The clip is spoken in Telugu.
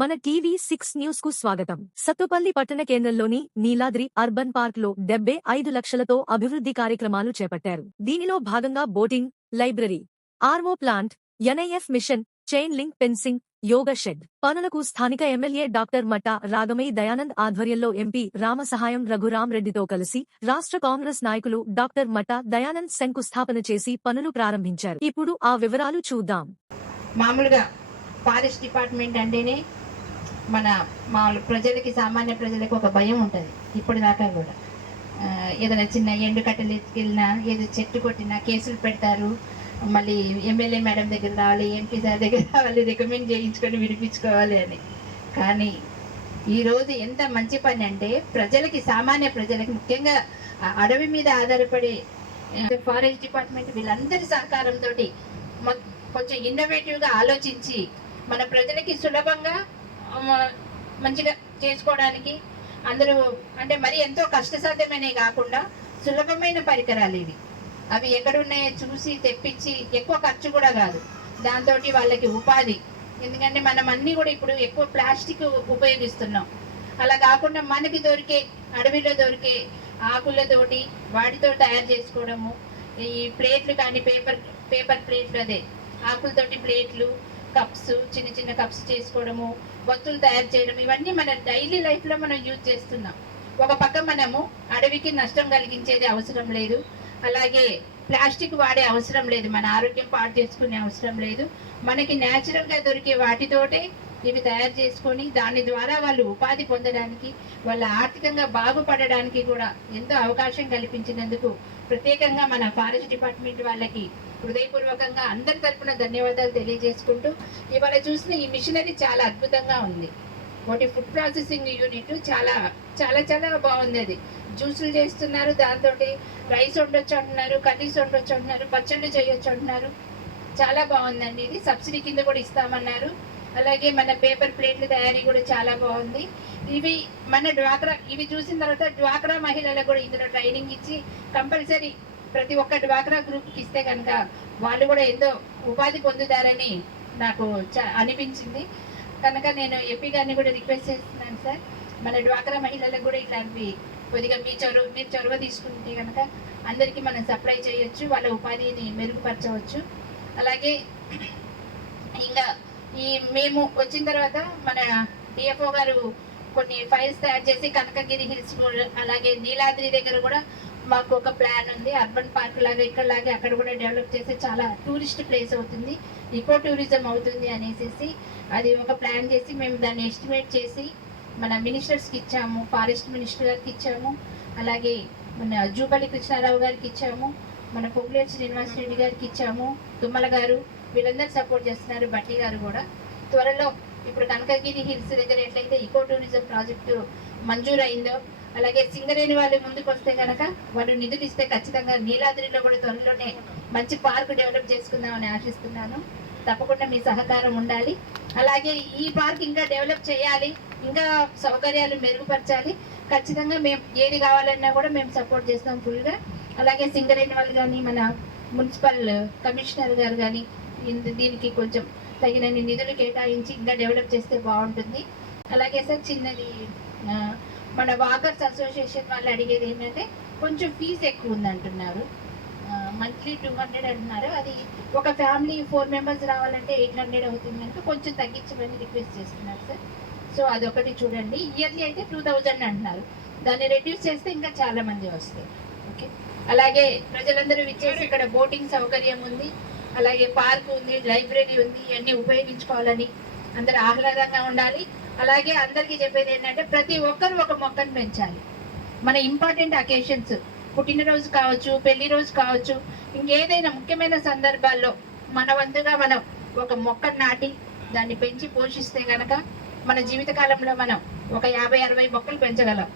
మన టీవీ సిక్స్ న్యూస్కు స్వాగతం. సత్తుపల్లి పట్టణ కేంద్రంలోని నీలాద్రి అర్బన్ పార్క్లో డెబ్బై ఐదు లక్షలతో అభివృద్ధి కార్యక్రమాలు చేపట్టారు. దీనిలో భాగంగా boating library RO plant NIF mission chain link fencing yoga shed. పనులకు స్థానిక ఎమ్మెల్యే డాక్టర్ మట్టా రాగమై దయానంద్ ఆధ్వర్యంలో ఎంపీ రామసహాయం రఘురాం రెడ్డితో కలిసి రాష్ట్ర కాంగ్రెస్ నాయకులు డాక్టర్ మట్టా దయానంద్ శంకుస్థాపన చేసి పనులు ప్రారంభించారు. ఇప్పుడు ఆ వివరాలు చూద్దాం. మామూలుగా ఫారెస్ట్ డిపార్ట్మెంట్ అంటేనే మన మామూలు ప్రజలకి సామాన్య ప్రజలకు ఒక భయం ఉంటుంది ఇప్పుడు దాకా కూడా. ఏదైనా చిన్న ఎండు కట్టెలు ఎత్తుకెళ్ళినా ఏదో చెట్టు కొట్టినా కేసులు పెడతారు మళ్ళీ ఎమ్మెల్యే మేడం దగ్గర రావాలి ఎంపీ సార్ దగ్గర రావాలి రికమెండ్ చేయించుకొని విడిపించుకోవాలి అని. కానీ ఈరోజు ఎంత మంచి పని అంటే ప్రజలకి సామాన్య ప్రజలకి ముఖ్యంగా అడవి మీద ఆధారపడే ఫారెస్ట్ డిపార్ట్మెంట్ వీళ్ళందరి సహకారంతో కొంచెం ఇన్నోవేటివ్గా ఆలోచించి మన ప్రజలకి సులభంగా మంచిగా చేసుకోవడానికి అందరూ అంటే మరి ఎంతో కష్టసాధ్యమైనవి కాకుండా సులభమైన పరికరాలు ఇవి. అవి ఎక్కడున్నాయో చూసి తెప్పించి ఎక్కువ ఖర్చు కూడా కాదు. దాంతో వాళ్ళకి ఉపాధి. ఎందుకంటే మనం అన్నీ కూడా ఇప్పుడు ఎక్కువ ప్లాస్టిక్ ఉపయోగిస్తున్నాం. అలా కాకుండా మనకి దొరికే అడవిలో దొరికే ఆకులతోటి వాటితో తయారు చేసుకోవడము ఈ ప్లేట్లు కానీ పేపర్ పేపర్ ప్లేట్లు అదే ఆకులతోటి ప్లేట్లు కప్స్ చిన్న చిన్న కప్స్ చేసుకోవడము వత్తులు తయారు చేయడం ఇవన్నీ మన డైలీ లైఫ్లో మనం యూజ్ చేస్తున్నాం. ఒక పక్క మనము అడవికి నష్టం కలిగించేది అవసరం లేదు. అలాగే ప్లాస్టిక్ వాడే అవసరం లేదు. మన ఆరోగ్యం పాడు చేసుకునే అవసరం లేదు. మనకి న్యాచురల్గా దొరికే వాటితోటే ఇవి తయారు చేసుకొని దాని ద్వారా వాళ్ళు ఉపాధి పొందడానికి వాళ్ళ ఆర్థికంగా బాగుపడడానికి కూడా ఎంతో అవకాశం కల్పించినందుకు ప్రత్యేకంగా మన ఫారెస్ట్ డిపార్ట్మెంట్ వాళ్ళకి హృదయపూర్వకంగా అందరి తరపున ధన్యవాదాలు తెలియజేసుకుంటూ ఇవాళ చూసిన ఈ మిషనరీ చాలా అద్భుతంగా ఉంది. ఒకటి ఫుడ్ ప్రాసెసింగ్ యూనిట్ చాలా చాలా చాలా బాగుంది అది. జ్యూసులు చేస్తున్నారు దాంతో రైస్ వండొచ్చు అంటున్నారు కర్రీస్ వండొచ్చు అంటున్నారు పచ్చళ్ళు చేయొచ్చు అంటున్నారు. చాలా బాగుందండి ఇది. సబ్సిడీ కింద కూడా ఇస్తామన్నారు. అలాగే మన పేపర్ ప్లేట్ల తయారీ కూడా చాలా బాగుంది. ఇవి మన డ్వాక్రా ఇవి చూసిన తర్వాత డ్వాక్రా మహిళలకు కూడా ఇందులో ట్రైనింగ్ ఇచ్చి కంపల్సరీ ప్రతి ఒక్క డ్వాక్రా గ్రూప్కి ఇస్తే కనుక వాళ్ళు కూడా ఎంతో ఉపాధి పొందుతారని నాకు చ- అనిపించింది. కనుక నేను ఎంపీ గారిని కూడా రిక్వెస్ట్ చేస్తున్నాను సార్. మన డ్వాక్రా మహిళలకు కూడా ఇట్లాంటివి కొద్దిగా మీ చొరవ మీరు చొరవ తీసుకుంటే కనుక అందరికీ మనం సప్లై చేయొచ్చు వాళ్ళ ఉపాధిని మెరుగుపరచవచ్చు. అలాగే ఇంకా ఈ మేము వచ్చిన తర్వాత మన డిఎఫ్ఓ గారు కొన్ని ఫైల్స్ తయారు చేసి కనకగిరి హిల్స్ అలాగే నీలాద్రి దగ్గర కూడా మాకు ఒక ప్లాన్ ఉంది అర్బన్ పార్క్ లాగా ఇక్కడ లాగా అక్కడ కూడా డెవలప్ చేస్తే చాలా టూరిస్ట్ ప్లేస్ అవుతుంది ఇకో టూరిజం అవుతుంది అనేసి అది ఒక ప్లాన్ చేసి మేము దాన్ని ఎస్టిమేట్ చేసి మన మినిస్టర్స్కి ఇచ్చాము ఫారెస్ట్ మినిస్టర్ గారికి ఇచ్చాము అలాగే మన జూపల్లి కృష్ణారావు గారికి ఇచ్చాము మన పొంగులేటి శ్రీనివాస్ రెడ్డి గారికి ఇచ్చాము తుమ్మల గారు వీళ్ళందరూ సపోర్ట్ చేస్తున్నారు బట్టి గారు కూడా. త్వరలో ఇప్పుడు కనకగిరి హిల్స్ దగ్గర ఎట్లయితే ఇకో టూరిజం ప్రాజెక్టు మంజూరు అయిందో అలాగే సింగరేణి వాళ్ళు ముందుకు వస్తే కనుక వాళ్ళు నిధులు ఇస్తే ఖచ్చితంగా నీలాద్రిలో కూడా త్వరలోనే మంచి పార్క్ డెవలప్ చేసుకుందామని ఆశిస్తున్నాను. తప్పకుండా మీ సహకారం ఉండాలి. అలాగే ఈ పార్క్ ఇంకా డెవలప్ చేయాలి. ఇంకా సౌకర్యాలు మెరుగుపరచాలి. ఖచ్చితంగా మేము ఏది కావాలన్నా కూడా మేము సపోర్ట్ చేస్తాం ఫుల్గా. అలాగే సింగరేణి వాళ్ళు కానీ మన మున్సిపల్ కమిషనర్ గారు కానీ దీనికి కొంచెం తగినన్ని నిధులు కేటాయించి ఇంకా డెవలప్ చేస్తే బాగుంటుంది. అలాగే సార్ చిన్నది మన వాకర్స్ అసోసియేషన్ వాళ్ళు అడిగేది ఏంటంటే కొంచెం ఫీజు ఎక్కువ ఉంది అంటున్నారు మంత్లీ టూ హండ్రెడ్ అంటున్నారు. అది ఒక ఫ్యామిలీ ఫోర్ మెంబర్స్ రావాలంటే ఎయిట్ హండ్రెడ్ అవుతుంది కనుక కొంచెం తగ్గించమని రిక్వెస్ట్ చేస్తున్నారు సార్ సో అదొకటి చూడండి. ఇయర్లీ అయితే టూ థౌజండ్ అంటున్నారు. దాన్ని రెడ్యూస్ చేస్తే ఇంకా చాలా మంది వస్తారు. ఓకే అలాగే ప్రజలందరూ విచ్చేసి ఇక్కడ బోటింగ్ సౌకర్యం ఉంది. అలాగే పార్క్ ఉంది లైబ్రరీ ఉంది ఇవన్నీ ఉపయోగించుకోవాలని అందరూ ఆహ్లాదంగా ఉండాలి. అలాగే అందరికీ చెప్పేది ఏంటంటే ప్రతి ఒక్కరు ఒక మొక్కను పెంచాలి. మన ఇంపార్టెంట్ అకేషన్స్ పుట్టినరోజు కావచ్చు పెళ్ళి రోజు కావచ్చు ఇంకేదైనా ముఖ్యమైన సందర్భాల్లో మన వంతుగా మనం ఒక మొక్కను నాటి దాన్ని పెంచి పోషిస్తే గనక మన జీవితకాలంలో మనం ఒక యాభై అరవై మొక్కలు పెంచగలం.